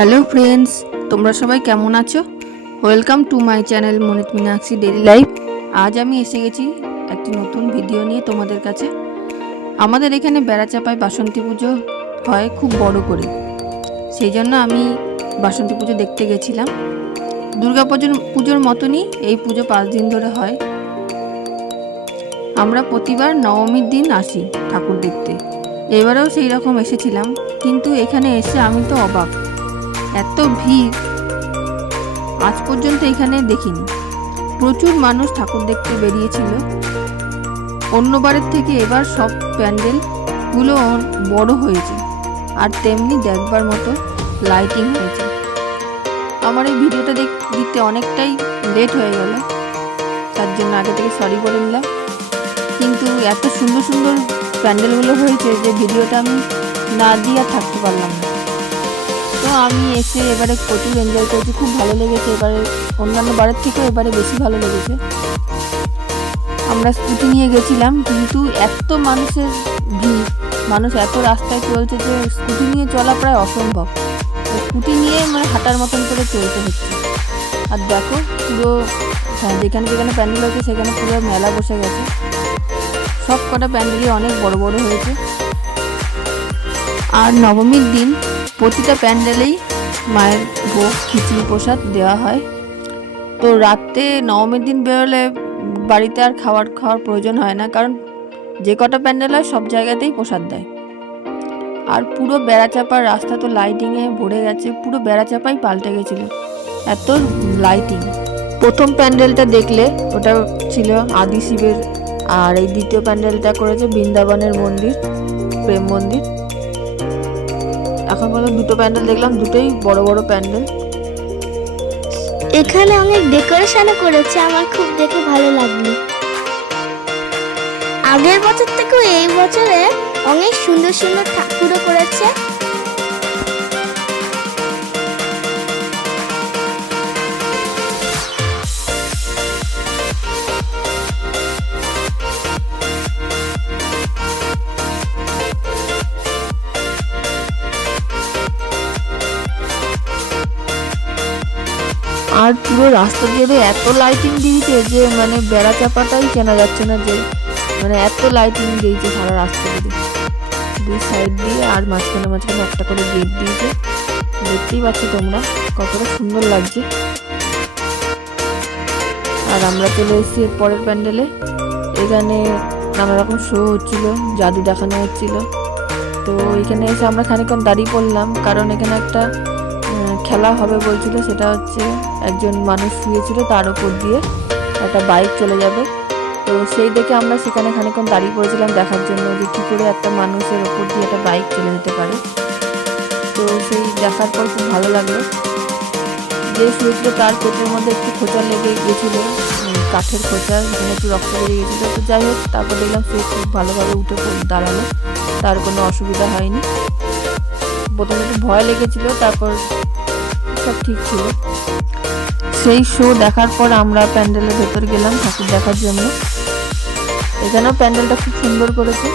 Hello friends, তোমরা সবাই কেমন আছো? Welcome to my channel Monit Meenakshi daily life. আজ আমি এসে গেছি একটি নতুন ভিডিও নিয়ে তোমাদের কাছে। আমাদের এখানে বেড়াচাপায় বাসন্তী পুজো হয় খুব বড় করে, সেই জন্য আমি বাসন্তী পুজো দেখতে গেছিলাম। দুর্গা পুজোর মতনই এই পুজো 5 দিন ধরে হয়। আমরা প্রতিবার নবমীর দিন আসি ঠাকুর দেখতে। এবারেও সেই রকম এসেছিলাম, কিন্তু এখানে এসে আমি তো অবাক, এত ভিড় আজ পর্যন্ত এখানে দেখিনি। প্রচুর মানুষ ঠাকুর দেখতে বেরিয়েছিল। অন্যবারের থেকে এবার সব প্যান্ডেলগুলো বড় হয়েছে, আর তেমনি দেখবার মতো লাইটিং হয়েছে। আমার এই ভিডিওটা দিতে অনেকটাই লেট হয়ে গেল, তার জন্য আগে থেকে সরি বলে নিলাম। কিন্তু এত সুন্দর সুন্দর প্যান্ডেলগুলো হয়েছে যে ভিডিওটা আমি না দিয়ে আর থাকতে পারলাম না। তো আমি এসে এবারে প্রচুর এনজয় করেছি, খুব ভালো লেগেছে। এবারে অন্যান্য বারের থেকেও এবারে বেশি ভালো লেগেছে। আমরা স্কুটি নিয়ে গেছিলাম, কিন্তু এত মানুষের ভিড়, মানুষ এত রাস্তায় চলছে যে স্কুটি নিয়ে চলা প্রায় অসম্ভব। স্কুটি নিয়ে হাঁটার মতন করে চলতে হচ্ছে। আর দেখো পুরো যেখানে যেখানে প্যান্ডেল হয়েছে সেখানে পুরো মেলা বসে গেছে। সব কটা প্যান্ডেলই অনেক বড় বড় হয়েছে। আর নবমীর দিন প্রতিটা প্যান্ডেলেই মায়ের ভোগ খিচুড়ি প্রসাদ দেওয়া হয়। তো রাতে নবমীর দিন বেরোলে বাড়িতে আর খাওয়ার প্রয়োজন হয় না, কারণ যে কটা প্যান্ডেল হয় সব জায়গাতেই প্রসাদ দেয়। আর পুরো বেড়াচাপার রাস্তা তো লাইটিংয়ে ভরে গেছে, পুরো বেড়াচাপাই পাল্টে গেছিল, এত লাইটিং। প্রথম প্যান্ডেলটা দেখলে ওটা ছিল আদি শিবের, আর এই দ্বিতীয় প্যান্ডেলটা করেছে বৃন্দাবনের মন্দির, প্রেম মন্দির। এখন পর্যন্ত দুটো প্যান্ডেল দেখলাম, দুটোই বড় বড় প্যান্ডেল। এখানে অনেক ডেকোরেশনও করেছে, আমার খুব দেখে ভালো লাগলো। আগের বছর থেকেও এই বছরে অনেক সুন্দর সুন্দর ঠাকুরও করেছে। আর পুরো রাস্তা জুড়ে এত লাইটিং দিয়েছে যে বেড়াচাপাটাই চেনা যাচ্ছে না, যে এত লাইটিং দিয়েছে সারা রাস্তা জুড়ে, দুই সাইড দিয়ে। আর মাঝখানে মাঝখানে একটা করে গেট দিয়েছে, দেখতেই পাচ্ছ তোমরা কতটা সুন্দর লাগছে। আর আমরা চলে এসেছি এর পরের প্যান্ডেলে। এখানে নানা রকম শো হচ্ছিল, জাদু দেখানো হচ্ছিল। তো এখানে এসে আমরা খানিকক্ষণ দাঁড়িয়ে পড়লাম, কারণ এখানে একটা খেলা হবে বলছিল। সেটা হচ্ছে একজন মানুষ শুয়েছিল, তার উপর দিয়ে একটা বাইক চলে যাবে। তো সেই দেখে আমরা সেখানে খানিকক্ষণ দাঁড়িয়ে পড়েছিলাম দেখার জন্য, যে কী করে একটা মানুষের ওপর দিয়ে একটা বাইক চলে যেতে পারে। তো সেই দেখার পর খুব ভালো লাগলো। যে শুয়েছিল তার পেটের মধ্যে একটু খোঁচা লেগে গেছিলো, কাঠের খোঁচা, যেখানে একটু রক্ত বেরিয়ে গেছিলো। তো যাই হোক, তারপর দেখলাম সে খুব ভালোভাবে উঠে দাঁড়ালো, তার কোনো অসুবিধা হয়নি। প্রথমে একটু ভয় লেগেছিল, তারপর সব ঠিক ছিল। সেই শো দেখার পর আমরা প্যান্ডেলের ভেতর গেলাম ঠাকুর দেখার জন্য। এখানেও প্যান্ডেলটা খুব সুন্দর করেছে।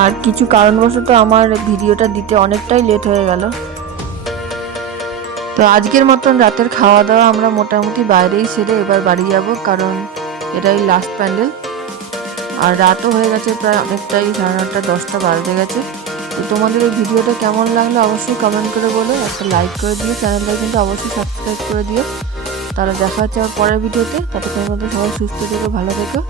আর কিছু কারণবশত আমার ভিডিওটা দিতে অনেকটাই লেট হয়ে গেল। তো আজকের মতন রাতের খাওয়া দাওয়া আমরা মোটামুটি বাইরেই সেরে এবার বাড়ি যাব, কারণ এটাই লাস্ট প্যান্ডেল। আর রাতও হয়ে গেছে প্রায় অনেকটাই, 9:30 10টা বাজতে গেছে। তো তোমাদের এই ভিডিওটা কেমন লাগলো অবশ্যই কমেন্ট করে বলো, একটা লাইক করে দিও, চ্যানেলটা কিন্তু অবশ্যই সাবস্ক্রাইব করে দিও। তাহলে দেখা হচ্ছে আমার পরের ভিডিওতে। ততক্ষণের মধ্যে সবাই সুস্থ থেকো, ভালো থেকো।